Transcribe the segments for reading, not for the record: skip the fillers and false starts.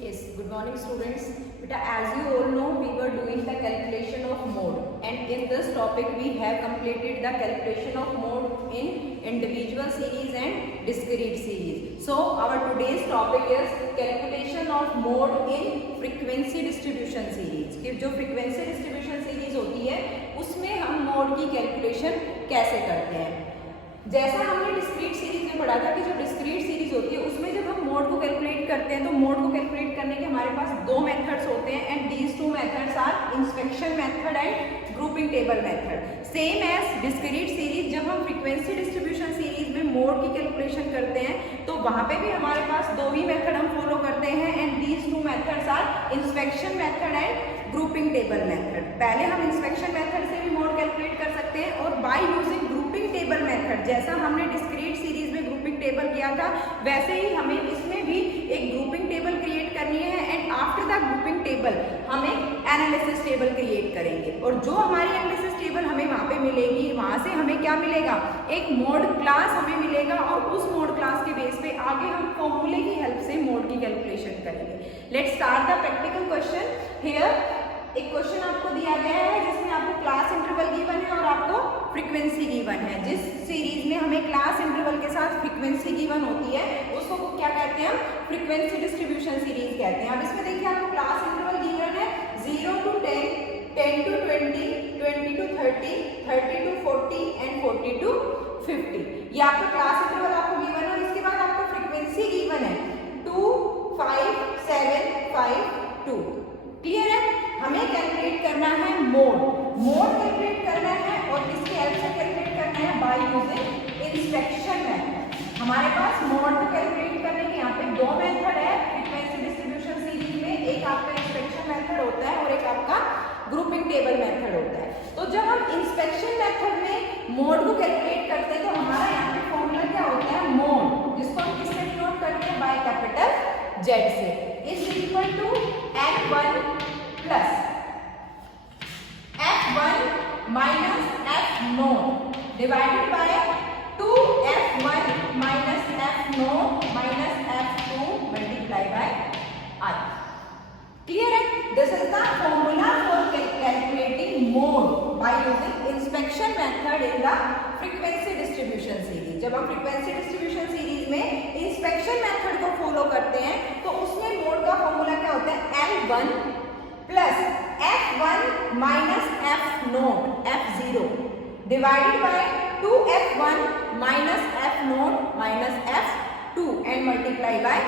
Yes, good morning students. But as you all know, we were doing the calculation of mode, and in this topic we have completed the calculation of mode in individual series and discrete series. So our today's topic is calculation of mode in frequency distribution series. कि जो frequency distribution series होती है उसमें हम mode की calculation कैसे करते हैं। जैसा हमने डिस्क्रीट सीरीज में पढ़ा था कि जो डिस्क्रीट सीरीज होती है उसमें जब हम मोड को कैलकुलेट करते हैं तो मोड को कैलकुलेट करने के हमारे पास दो मेथड्स होते हैं and these two methods are inspection method and grouping table method. Same as discrete series जब हम फ्रीक्वेंसी डिस्ट्रीब्यूशन सीरीज में मोड की कैलकुलेशन करते हैं तो वहां पे भी हमारे पास दो ही मेथड हम फॉलो करते हैं and these two methods are inspection method and grouping table method. पहले हम इंस्पेक्शन मेथड से भी मोड कैलकुलेट कर सकते हैं और by using grouping table method जैसा हमने डिस्क्रीट सीरीज में ग्रुपिंग टेबल किया था वैसे ही हमें इसमें भी एक ग्रुपिंग टेबल क्रिएट करनी है and after the grouping table हम एक एनालिसिस टेबल क्रिएट करेंगे और जो हमारी एनालिसिस टेबल हमें वहां पे मिलेगी वहां से हमें क्या मिलेगा, एक मोड क्लास हमें मिलेगा और उस मोड क्लास के बेस पे आगे हम फॉर्मूले की हेल्प से मोड की कैलकुलेशन करेंगे। Let's start the practical question. Here एक क्वेश्चन आपको दिया गया है जिसमें आपको क्लास इंटरवल गिवन है और आपको फ्रीक्वेंसी गिवन है। जिस सीरीज में हमें क्लास इंटरवल के साथ फ्रीक्वेंसी गिवन होती है उसको क्या कहते हैं, हम फ्रीक्वेंसी डिस्ट्रीब्यूशन सीरीज कहते हैं। अब इसमें देखिए आपको क्लास इंटरवल गिवन है 0 to 10, 10 to 20, 20 to 30, 30 to 40 and 40 to 50। ये आपका क्लास इंटरवल आपको गिवन है और इसके बाद आपको फ्रीक्वेंसी गिवन है 2, 5, 7, 5, 2। क्लियर है? हमें कैलकुलेट करना है मोड कैलकुलेट करना है और इसकी हेल्प से कैलकुलेट करना है बाय यूजिंग इंस्पेक्शन मेथड। हमारे पास मोड को कैलकुलेट करने के यहाँ पे दो मेथड है फ्रीक्वेंसी डिस्ट्रीब्यूशन सीरीज में, एक आपका इंस्पेक्शन मेथड होता है और एक आपका ग्रुपिंग टेबल मेथड होता है। तो जब हम इंस्पेक्शन मेथड में मोड को कैलकुलेट करते हैं तो हमारा यहाँ पे फॉर्मूला क्या होता है, मोड, जिसको हम किससे डिनोट करते हैं, बाय कैपिटल Z से, is equal to F1 plus F1 minus F0 divided by 2F1 minus F0 minus F2 multiply by I। Clear है? This is the formula for calculating mode by using inspection method in the frequency distribution series. जब हम frequency distribution series में inspection method को follow करते हैं तो उसमें mode का फॉर्मूला क्या होता है, L1 plus F1 minus F0 F0 divided by 2F1 minus F0 minus F2 and multiply by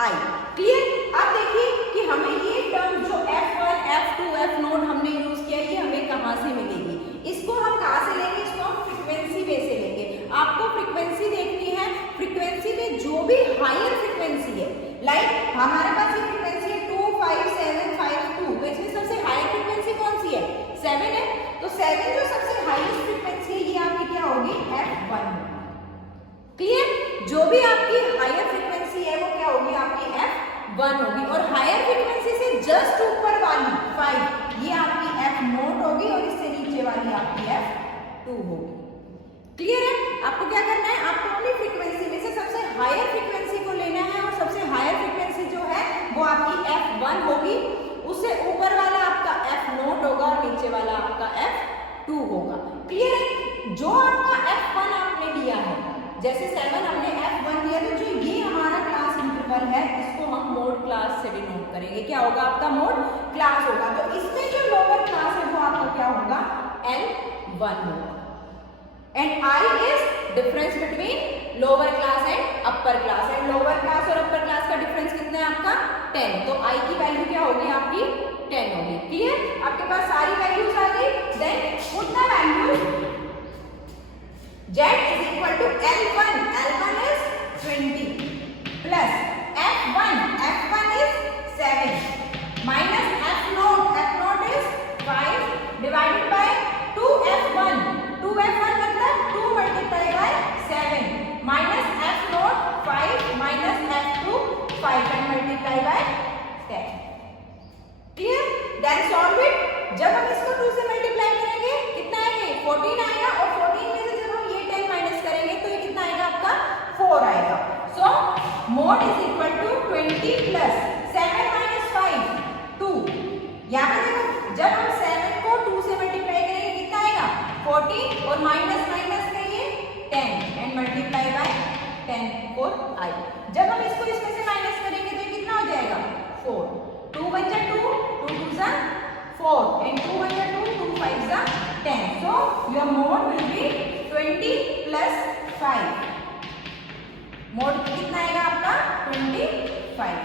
I। Clear? अब देखिए कि हमें ये टर्म जो F1 F2 F0 हमने यूज किया ये हमें कहाँ से मिलेगी, इसको हम कहाँ से लेंगे, इसको हम फ्रीक्वेंसी में से लेंगे। आपको फ्रीक्वेंसी देखनी है, फ्रीक्वेंसी में जो भी हायर फ्रीक्वेंसी है, लाइक हमारे पास ये फ्रीक्वेंसी है 2, 5, 7, 5, 2, तो इसमें सबसे हायर फ्रीक्वेंसी कौन सी है, 7 है। तो 7 जो सबसे हाईएस्ट फ्रीक्वेंसी है ये आपकी क्या होगी, F1। क्लियर? जो भी आपकी हायर फ्रीक्वेंसी है वो क्या होगी, आपकी F1 होगी और हायर फ्रीक्वेंसी से जस्ट ऊपर वाली 5 ये आपकी F0 होगी और इससे नीचे वाली आपकी F2 होगी। क्लियर है? आपको क्या करना है, आपको अपनी फ्रीक्वेंसी में से सबसे हायर फ्रीक्वेंसी को लेना है और सबसे हायर फ्रीक्वेंसी जो है वो आपकी F1 होगी, उससे ऊपर वाला आपका F0 होगा और नीचे वाला आपका F2 होगा। क्लियर है? जो आपका F1 आपने लिया है, जैसे 7 हमने F1 लिया तो जो ये हमारा क्लास इंटरवल है इसको हम मोड क्लास से डिनोट करेंगे। क्या होगा, आपका मोड क्लास होगा। तो इसमें जो लोअर क्लास है वो आपका क्या होगा, L1 होगा and I is difference between lower class and upper class, and lower class और अपर क्लास का डिफरेंस कितना है आपका 10, तो I की वैल्यू क्या होगी, आपकी 10 होगी। क्लियर? आपके पास सारी वैल्यूज आ गई। Then put the values Z is equal to L1, L1 is 20 plus F1 is 7 minus F0 is 5 divided by 2F1 मतलब 2 multiply by 7 minus F0 5 minus F2 5 and multiply by 10। Clear? Then solve it। जब हम इसको 2 से multiply करेंगे कितना आएगा, 14 आएगा और 14 में से जब हम ये 10 माइनस करेंगे तो ये कितना आएगा, आपका 4 आएगा। So mode is equal to 20 plus 7 4i। जब हम इसको इसमें से माइनस करेंगे तो ये कितना हो जाएगा 4, 2 1 जा 2, 2 2 जा 4 and 2 1 जा 2, 2 5 जा 10. So your mode will be 20 plus 5. Mode कितना आएगा आपका 25.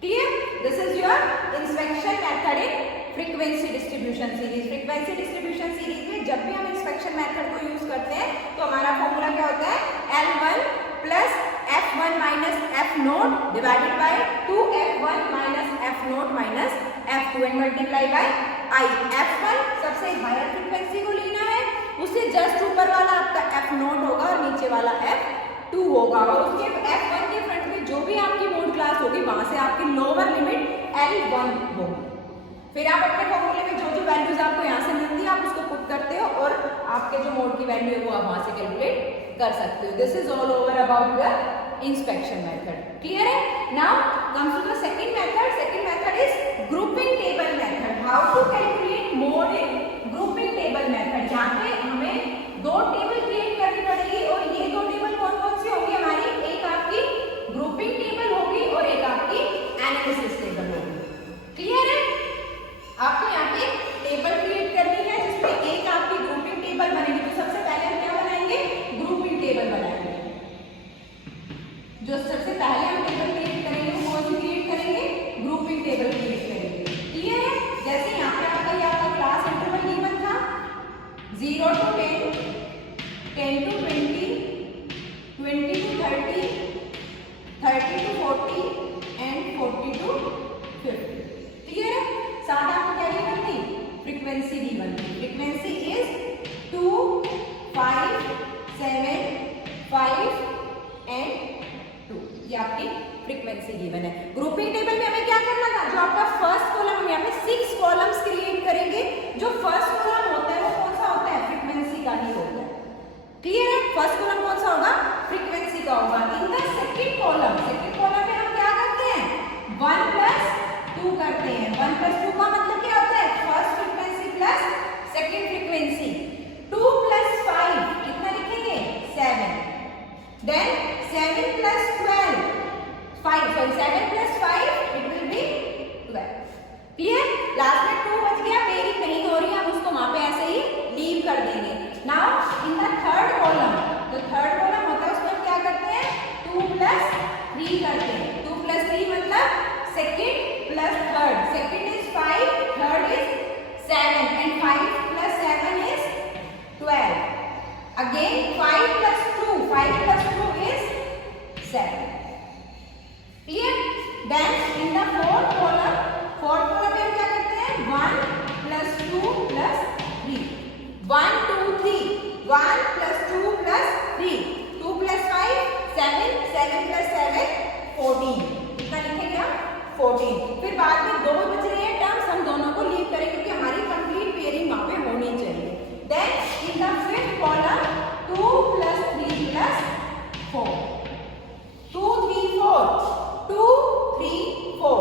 Clear? This is your inspection method in frequency distribution series. Frequency distribution series में जब भी हम इंस्पेक्शन मेथड को यूज करते हैं तो हमारा फॉर्मूला क्या होता है L1 plus F1 minus F note divided by 2F1 minus F note minus F2 and multiply by I. F1 सबसे हायर फ्रीक्वेंसी को लेना है, उससे जस्ट ऊपर वाला आपका F नोट होगा और नीचे वाला F2 होगा और उसके F1 के फ्रंट में जो भी आपकी मोड क्लास होगी वहां से आपकी लोअर लिमिट L1 होगी. फिर आप अपने फॉर्मूले में जो जो वैल्यूज आपको यहाँ से मिलती है आप उसको पुट करते हो और आपके जो मोड की वैल्यू है वो आप वहां से कैलकुलेट कर सकते हो. This is all over about your inspection method. Clear है? Now comes to the second method. Second method is grouping table method. How to calculate mode in grouping table method. यहाँ पे हमें दो टेबल क्रिएट करनी पड़ेगी और ये दो टेबल कौन कौन सी होगी हमारी, एक आपकी ग्रुपिंग टेबल होगी और एक आपकी एनालिसिस टेबल होगी. क्लियर है? आपको यहाँ पे टेबल क्रिएट करनी है जिसमें एक आपकी ग्रुपिंग टेबल बनेगी. तो सबसे पहले हम क्या बनाएंगे, ग्रुपिंग टेबल बनाएंगे. जो सबसे पहले हम टेबल क्रिएट करेंगे वो कौन सी क्रिएट करेंगे, ग्रुपिंग टेबल क्रिएट करेंगे. क्लियर है? जैसे यहाँ पे आपका ये आपका क्लास इंटरवल गिवन था 0 to 10, 10 to 20, 20 to 30, 30 to 40 and 40 to 50. Clear है? साथ आपको क्या गिवन थी, फ्रीक्वेंसी गिवन थी. Frequency is 2 5 7 5 and 2. ये आपकी फ्रीक्वेंसी गिवन है. ग्रुपिंग टेबल में हमें क्या करना था, जो आपका फर्स्ट कॉलम हम यहाँ पे 6 कॉलम्स क्रिएट करेंगे. जो फर्स्ट कॉलम होता है वो कौन सा होता है, फ्रीक्वेंसी का ही होता है. क्लियर है? फर्स्ट कॉलम कौन सा होगा, फ्रीक्वेंसी का होगा. इन द सेकंड कॉलम में हम क्या करते हैं 1 plus 2 करते हैं. 1 plus 2 का मतलब क्या होता है, first frequency plus second frequency. 2 plus 5 कितना लिखेंगे 7. Then 7 plus 12, 7 plus 5 it will be 12. Clear? Last में 2 बच गया, मेरी कहीं हो रही है, हम उसको वहां पे ऐसे ही लीव कर देंगे. Now in the third column, जो थर्ड कॉलम होता है उसमें हम क्या करते हैं 2 plus 3 करते हैं. 2 plus 3 मतलब second plus third. Second is 5, third is 7 and 5 plus 7 is 12. Again 5 plus 2 is 7. Clear? Then in the fourth column में हम क्या करते हैं 1 plus 2 plus 3. 1 2 3, 1 plus 2 plus 3, 2 plus 5 7, 7 plus 7 14. कितना लिखेंगे हम 14. फिर बाद में दो बच रहे हैं टर्म्स, हम दोनों को लीव करेंगे क्योंकि हमारी कंप्लीट पेयरिंग वहां पे होनी चाहिए. Then in the fifth column 2 plus 3 plus 4, 2 3 4, 2 3 4,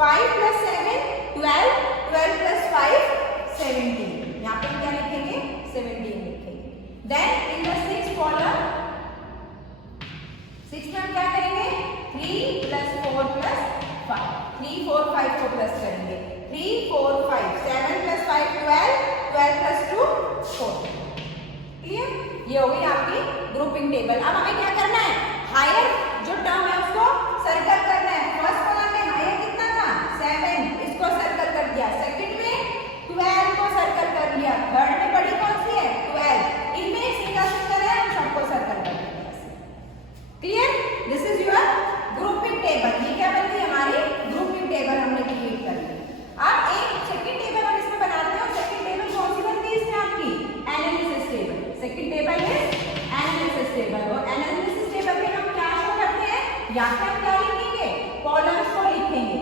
5 plus 7 12, 12 plus 5 17. यहाँ पे क्या लिखेंगे 17 लिखेंगे. Then in the sixth column 6 में हम क्या करेंगे 3 plus 4 plus 5, 3 4 5 को प्लस करेंगे. 3 4 5, 7 plus 5 12, 12 plus 2 4. क्लियर? ये हो गई आपकी ग्रुपिंग टेबल. अब हमें क्या करना है, हायर जो टर्म है उसको सर्कल करना है. फर्स्ट कॉलम में हायर कितना था 7, इसको सर्कल कर दिया. सेकंड में 12 को सर्कल कर लिया. थर्ड में बड़ी कौन सी है 12. इनमें सिंगल है, हम सबको सर्कल कर देंगे. Clear? This is your grouping table. ये क्या बनती है हमारी ग्रुपिंग टेबल हमने क्रिएट कर ली. अब एक सेकंड टेबल हम इसमें बनाते हैं. सेकंड टेबल कौन सी बनती है इसमें आपकी analysis table. Second table is analysis table. और एनालिसिस टेबल में हम क्या शो करते हैं, यहाँ पे हम क्या लिखेंगे कॉलम्स को लिखेंगे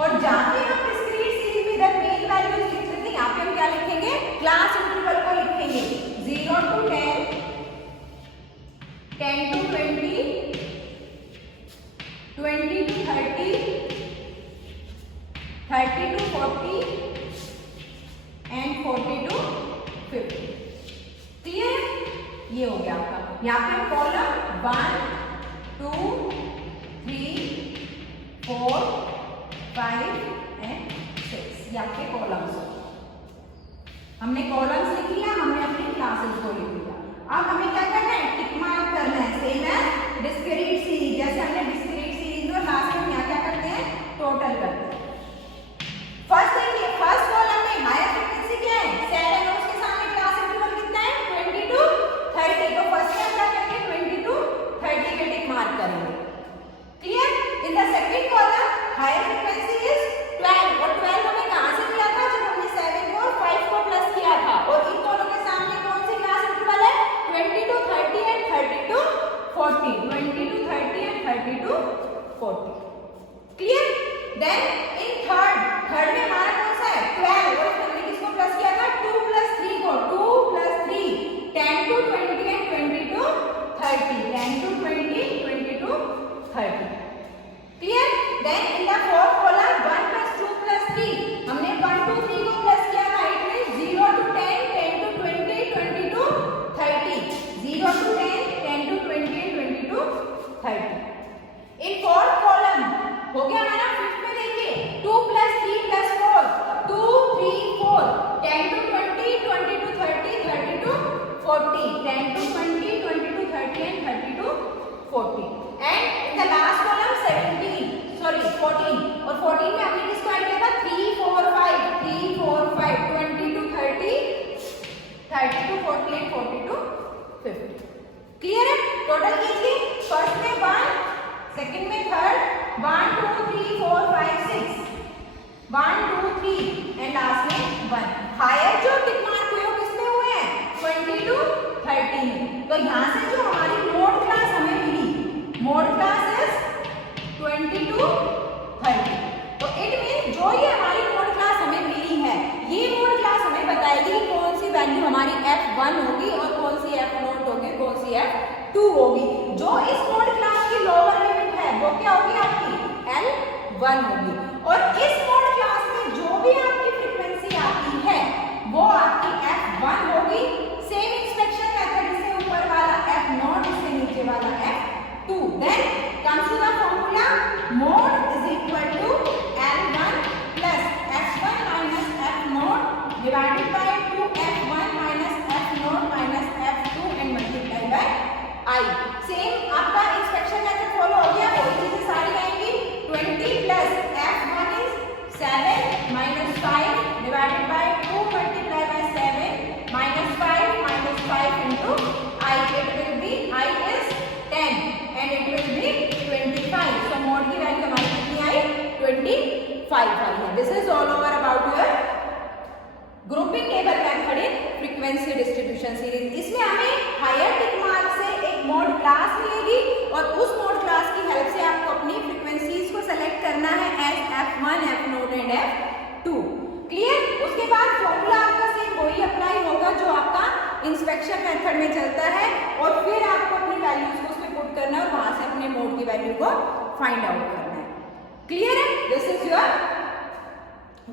और जहाँ पे हम डिस्क्रीट सीरीज में इधर मेन वैल्यूज लिख रहे थे यहाँ पे हम क्या लिखेंगे क्लास इंटरवल को लिखेंगे. 0 to 10, 10 to 20, 20 to 30, 30 to 40 and 40 to 50. Clear? ये हो गया आपका यहाँ पे कॉलम 1 2 3 4 5 एंड 6 ये आपके कॉलम्स हो। हमने कॉलम्स लिख लिया, हमने अपनी क्लासेस को लिख लिया। अब हमें क्या करना है, टिक मार्क करना है, सेम एज डिस्क्रीट सीरीज। जैसे हमने डिस्क्रीट सीरीज में लास्ट में यहाँ क्या करते हैं, टोटल करते हैं। फर्स्ट देखिए, फर्स्ट कॉलम में हायर फ्रीक्वेंसी क्या है 7 और उसके सामने क्लास इंटरवल कितना है 20 to 30। तो फर्स्ट में क्या करेंगे 20 to 30 पे टिक मार्क करेंगे। Clear? In the second column higher frequency is 12 और 12 हमें कहां से मिला था, जब हमने 7 को और 5 को प्लस किया था। और इन दोनों के सामने कौन सी क्लास इंटरवल है 20 to 30 and 30 to 40। 20 to 30 and 30 to 40। Clear? Then in third में हमारा कौन सा है 12 और हमने किसको प्लस किया था 2 plus 3 को 2 plus 3 10 to 20 and 20 to 30। 10 to 20 20 to 30। Clear? Then in the fourth column 1 plus 2 plus 3 हमने 1 to 3 को प्लस किया था। It means 0 to 10 10 to 20 20 to 30। 0 to 10 10 to 20 20 to 30। In fourth column हो गया हमारा। फिफ्थ में देखिए 2 plus 3 plus 4 2 3 4 10 to 20 20 to 30 30 to 40। 10 to 20 20 to 30 and 30 to 40। And in the last column 14 और 14 में हमने किसको ऐड किया था 3 4 5 3 4 5 20 to 30 30 to 40 and 40 to 50। Clear है? टोटल कीजिए, फर्स्ट में 1 सेकंड में थर्ड 1 2 3 4 5 6 1 2 3 एंड लास्ट में 1। हायर जो टिक मार्क हुए वो किसमें हुए हैं 20 to 30 में। तो यहाँ से जो हमारी मोड क्लास हमें मिली, मोड क्लास इज 20 to 30। तो इट मीन जो ये हमारी मोड क्लास हमें मिली है, ये मोड क्लास हमें बताएगी कि कौन सी वैल्यू हमारी F1 होगी और कौन सी F0 होगी, कौन सी F2 होगी। जो इस मोड क्लास की लोअर लिमिट है वो क्या होगी आपकी L1 होगी। और इस मोड क्लास में जो भी आपकी फ्रीक्वेंसी आती है वो आपकी F1 होगी। सेम इंस्पेक्शन मेथड से ऊपर वाला F0, इससे नीचे वाला F2। Then comes to the formula mode is equal to L1 plus F1 minus F0 divided by 2F1 minus F0 minus F2 and multiply by I। Same आपका inspection method follow हो गया, वही चीजें सारी आएंगी। 20 plus F1 is 7 minus 5 divided by 2 multiply by 7 minus 5 into I। It will be I is 10 and it will be 25। so mod की value हमारी कितनी आई 25 आई है। This is all over about your grouping table method in frequency distribution series. इसमें हमें higher tick mark से एक mode class मिलेगी और उस मोड क्लास की हेल्प से आपको अपनी फ्रीक्वेंसीज को सेलेक्ट करना है as F1 F0 and F2। Clear? उसके बाद फॉर्मूला आपका सेम वही अप्लाई होगा जो आपका इंस्पेक्शन मेथड में चलता है और फिर आपको अपनी वैल्यूज को उसमें पुट करना है और वहां से अपने मोड की वैल्यू को फाइंड आउट करना है। क्लियर है? This is your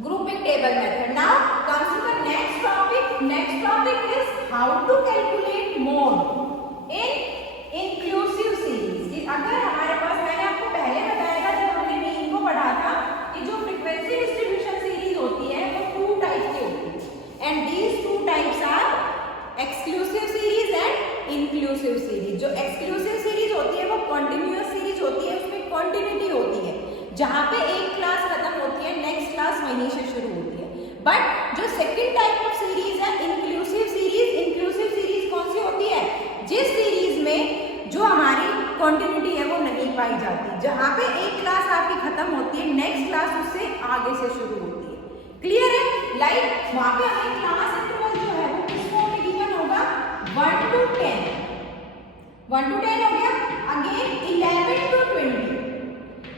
grouping table method। Now comes to the next topic। Next topic is how to calculate mode in inclusive series। अगर हमारे पास, मैंने आपको पहले बताया था जब हमने मीन को पढ़ा था कि जो फ्रीक्वेंसी डिस्ट्रीब्यूशन सीरीज होती है वो 2 टाइप की होती है and these 2 types are exclusive series and inclusive series. जो एक्सक्लूसिव सीरीज होती है वो कॉन्टिन्यूअस सीरीज होती है, उसमें कॉन्टिन्यूटी होती है, जहां पे एक क्लास खत्म होती है नेक्स्ट क्लास वहीं से शुरू होती है। बट जो सेकंड टाइप ऑफ सीरीज है इंक्लूसिव सीरीज, इंक्लूसिव सीरीज कौन सी होती है जिस सीरीज में जो हमारी कॉन्टिन्यूटी है वो नहीं पाई जाती, जहां पे एक क्लास आपकी खत्म होती है नेक्स्ट क्लास उससे आगे से शुरू होती है। क्लियर है? लाइक वहां पे हमें क्लास इंटरवल जो है वो किस फॉर्म में गिवन होगा 1 to 10 हो गया, again 11 to 20,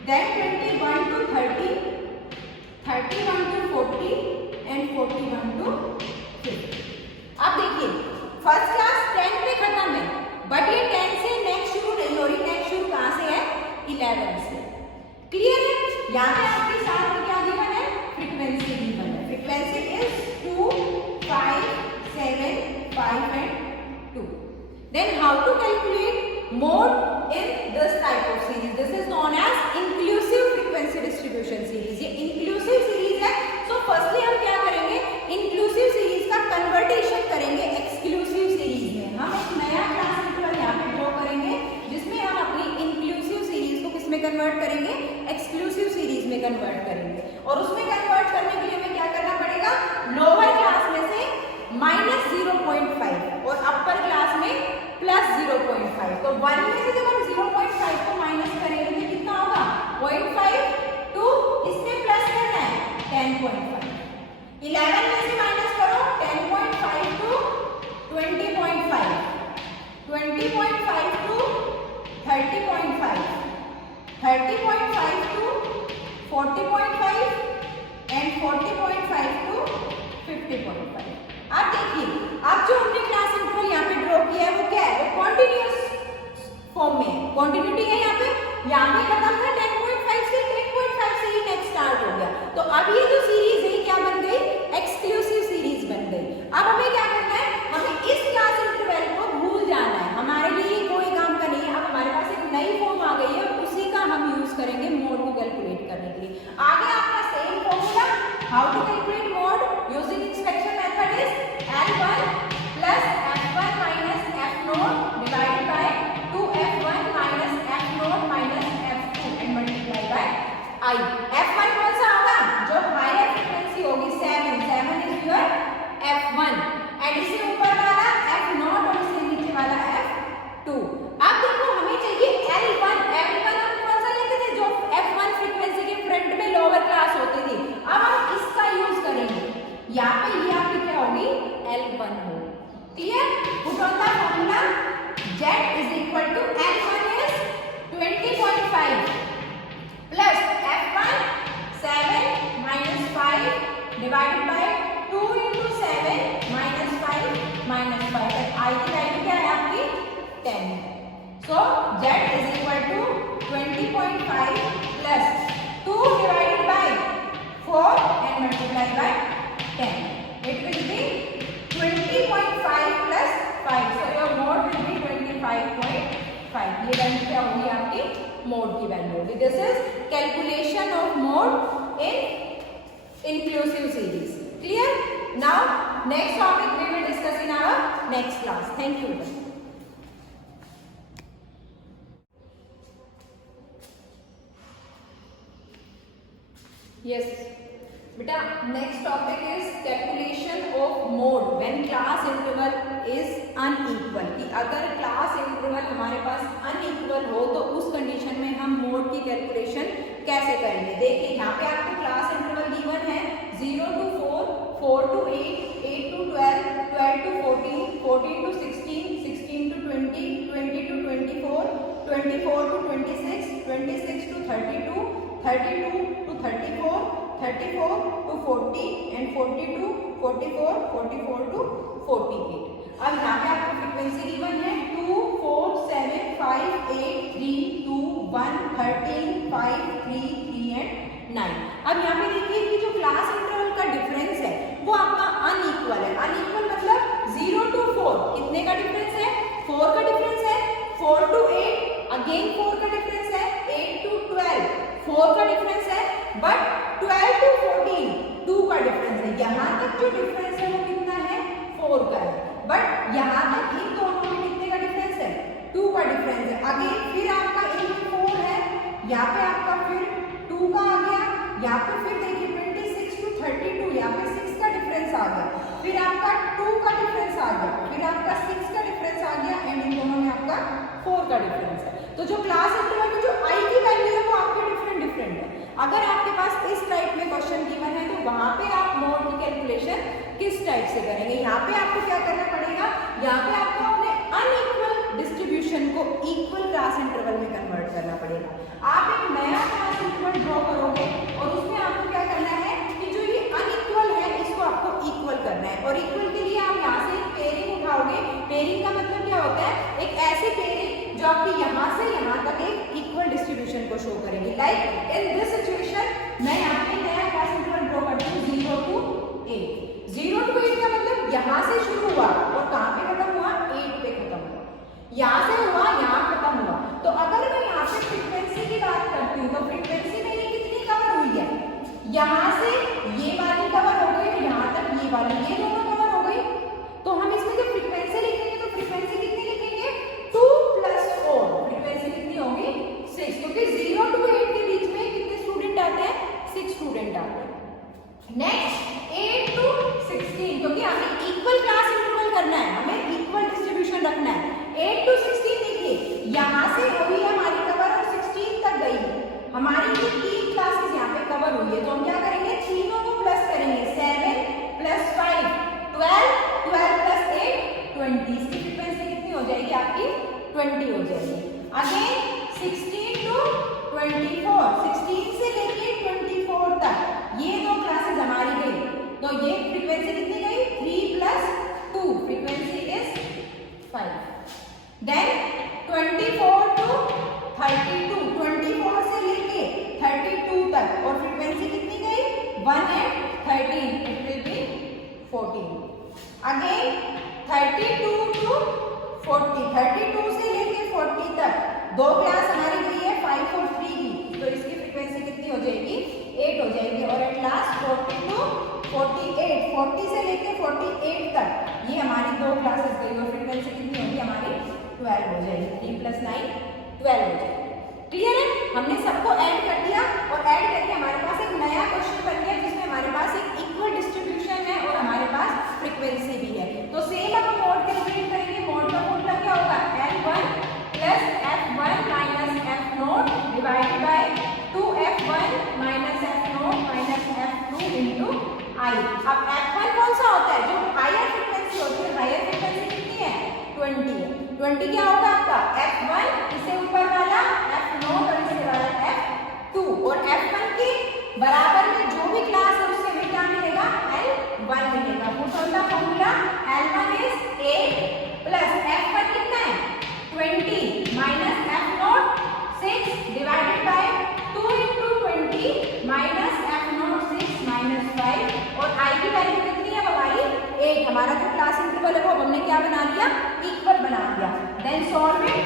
then 21 to 30, 31 to 40 and 41 to 50। अब देखिए फर्स्ट क्लास 10 पे खत्म है बट ये 10 से नेक्स्ट शुरू नहीं हो रही। नेक्स्ट शुरू कहां से है 11 से। क्लियर है? यहाँ पे आपके साथ क्या गिवन है फ्रीक्वेंसी गिवन है। Frequency is 2 5 7 5 and 2। Then how to calculate mode in this type of series. This is known as inclusive frequency distribution series. ये inclusive series है. So firstly हम क्या करेंगे, inclusive series का conversion करेंगे exclusive series में. हम एक नया क्लास इंटरवल यहाँ पे ड्रॉ करेंगे जिसमें हम अपनी inclusive series को किस में कन्वर्ट करेंगे, exclusive series में कन्वर्ट करेंगे. और उसमें कन्वर्ट करने के लिए हमें क्या करना पड़ेगा, लोअर क्लास में से -0.5 और अपर क्लास में +0.5. तो 1 में से जब हम 0.5 को माइनस करेंगे तो कितना होगा, 0.5 टू इसमें प्लस करना है 10.5. 11 में से माइनस करो 10.5 to 20.5, 20.5 to 30.5, 30.5 to 40.5 and 40.5 to 50.5. आप देखिए, आप जो हमने क्लास इंटरवल यहाँ पे ड्रॉ किया है वो क्या है, वो कॉन्टिन्यूअस फॉर्म में है. कॉन्टिन्यूटी है यहाँ पे खत्म था 10.5 से, 10.5 से ही नेक्स्ट स्टार्ट हो गया. तो अब ये जो सीरीज है क्या बन गई, एक्सक्लूसिव सीरीज बन गई. अब हमें क्या करना है, हमें इस क्लास इंटरवल को भूल जाना है. हमारे लिए कोई काम का नहीं है. अब हमारे पास एक नई फॉर्म आ गई है और उसी का हम यूज करेंगे मोड को कैलकुलेट करने के लिए. आगे आपका same formula, how to calculate mode using inspection method is L1 plus F1 minus F0 divided by 2F1 minus F0 minus F2 and multiply by I. F1 कौन सा होगा, जो हायर फ्रीक्वेंसी होगी 7 is your F1 and इससे ऊपर वाला F0 और इससे नीचे वाला F2. अब देखो हमें चाहिए L1 हम कौन सा लेते थे, जो F1 फ्रीक्वेंसी के फ्रंट में लोअर क्लास होती थी. अब हम इसका यूज करेंगे. यहाँ पे ये आपकी क्या होगी, L1 होगी. Clear, put on the formula, Z is equal to L1 is 20.5 plus F1 7 minus 5 divided by 2 into 7 minus 5 minus 5. I की वैल्यू क्या है आपकी 10. So Z is equal to 20.5 plus 2 divided by 4 and multiply by 10. It will be 20.5 plus 5. So your mode will be 25.5. ये value क्या होगी आपकी, mode की value होगी. This is calculation of mode in inclusive series. Clear. Now next topic we will discuss in our next class. Thank you. Yes बेटा, next topic is calculation of mode when class interval is unequal. कि अगर class interval हमारे पास unequal हो तो उस condition में हम mode की कैलकुलेशन कैसे करेंगे. देखिए यहाँ पे आपको क्लास इंटरवल गिवन है 0 to 4, 4 to 8, 8 to 12, 12 to 14, 14 to 16, 16 to 20, 20 to 24, 24 to 26, 26 to 32, 32 to 34, 34 to 40 and 40 to 44, 44 to 48. अब यहाँ पे आपको फ्रीक्वेंसी गिवन है 2, 4, 7, 5, 8, 3, 2, 1, 13, 5, 3, 3 and 9. अब यहाँ पे देखिए कि जो क्लास इंटरवल का डिफरेंस है वो आपका अनइक्वल है. अनइक्वल मतलब 0 to 4 कितने का डिफरेंस है, 4 का डिफरेंस है. 4 to 8 अगेन 4 का डिफरेंस है. 8 to 12 4 का डिफरेंस है. बट 12 to 14 2 का डिफरेंस है. यहाँ तक जो डिफरेंस है वो कितना है, 4 का है. बट यहाँ तक इन दोनों में कितने का डिफरेंस है, 2 का डिफरेंस है. अगेन फिर आपका इनमें 4 है, यहाँ पे आपका फिर 2 का आ गया. यहाँ पे फिर देखिए 26 to 32 यहाँ पे 6 का डिफरेंस आ गया. फिर आपका 2 का डिफरेंस आ गया. फिर आपका 6 का डिफरेंस आ गया एंड इन दोनों में आपका 4 का डिफरेंस है. तो जो क्लास इंटरवल में जो आई की वैल्यू है वो आपके डिफरेंट है. अगर आपके पास इस टाइप में क्वेश्चन गिवन है तो वहां पे आप मोड की कैलकुलेशन किस टाइप से करेंगे. यहाँ पे आपको क्या करना पड़ेगा, यहाँ पे आपको अपने अनइक्वल डिस्ट्रीब्यूशन को इक्वल क्लास इंटरवल में कन्वर्ट करना पड़ेगा. आप एक नया क्लास इंटरवल ड्रॉ करोगे और उसमें आपको क्या करना है कि जो ये अनइक्वल है इसको आपको इक्वल करना है. और इक्वल के लिए आप यहाँ से एक पेयरिंग उठाओगे. पेयरिंग का मतलब क्या होता है, एक ऐसी पेयरिंग जो आपकी यहाँ से यहाँ तक एक इक्वल डिस्ट्रीब्यूशन को शो करेगी. लाइक इन दिस सिचुएशन मैं यहाँ पे नया क्लास इंटरवल ड्रॉ करती हूँ 0 to 8. 0 to 8 का मतलब यहाँ से शुरू हुआ और कहाँ पे खत्म हुआ, 8 पे खत्म हुआ. यहाँ से हुआ यहाँ खत्म यहाँ से हो गई है हमारी कवर और 16 तक गई है। हमारी ये 3 क्लासेस यहाँ पे कवर हुई है, तो हम क्या करेंगे, तीनों को प्लस करेंगे। 7 + 5 12, 12 + 8 20। इसकी फ्रीक्वेंसी कितनी हो जाएगी आपकी, 20 हो जाएगी। अगेन 16 to 24, 16 से लेके 24 तक ये 2 क्लासेस हमारी गई, तो ये फ्रीक्वेंसी कितनी गई, 3 + 2, फ्रीक्वेंसी इज 5। देन 24 to 32, 24 से लेके 32 तक, और फ्रीक्वेंसी कितनी गई, 1 and 13, it will B 14। Again 32 to 40, 32 से लेके 40 तक 2 क्लास हमारी गई है 5 और 3 की, तो इसकी फ्रीक्वेंसी कितनी हो जाएगी, 8 हो जाएगी। और एट लास्ट 40 to 48, 40 से लेके 48 तक ये हमारी 2 क्लासेस गई, और फ्रीक्वेंसी कितनी होगी हमारी, 12 हो जाएगी। 3 + 9 12 हो जाएगी। क्लियर है, हमने सबको ऐड कर दिया, और ऐड करके हमारे पास एक नया क्वेश्चन बन गया जिसमें हमारे पास एक इक्वल डिस्ट्रीब्यूशन है और हमारे पास फ्रीक्वेंसी भी है। तो सेम अब हम मोड कैलकुलेट करेंगे। मोड का फॉर्मूला क्या होगा, L1 + F1 - F0 divided by 2F1 - F0 - F2 into I। अब F1 कौन सा होता है, जो हायर फ्रीक्वेंसी होती है, हायर फ्रीक्वेंसी कितनी है, 20 है। 20 क्या होगा आपका, F1 इससे ऊपर वाला F0 और इससे वाला F2, और F1 के बराबर में जो भी क्लास है उससे हमें क्या मिलेगा, L1 मिलेगा। Put on the formula, L1 is 8 plus F1 कितना है, 20 minus F0 6 divided by 2 into 20 minus F0 6 minus 5, और I की वैल्यू कितनी है हमारी, 8। हमारा जो क्लास इंटरवल है वो हमने क्या बना दिया, इक्वल बना दिया। देन सॉल्व इट,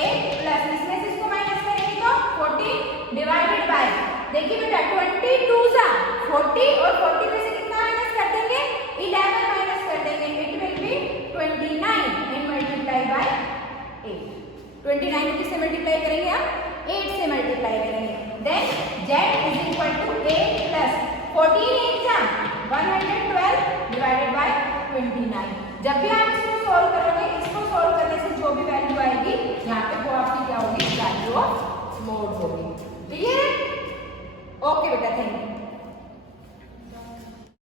8 प्लस इसमें से इसको माइनस करेंगे तो 14 डिवाइडेड बाय, देखिए बेटा 22 जा 40, और 40 में से कितना माइनस कर देंगे, 11 माइनस कर देंगे, it will B 29 and multiply bye 8। 29 को किससे मल्टीप्लाई करेंगे, आप 8 से मल्टीप्लाई करेंगे। देन z = 8 प्लस 14 8 जा 112 डिवाइडेड बाय 29। जब भी आप इसको सॉल्व करोगे, इसको सॉल्व करने से जो भी वैल्यू आएगी यहाँ पे वो आपकी क्या होगी, वैल्यू ऑफ मोड होगी। क्लियर है, ओके बेटा, थैंक यू।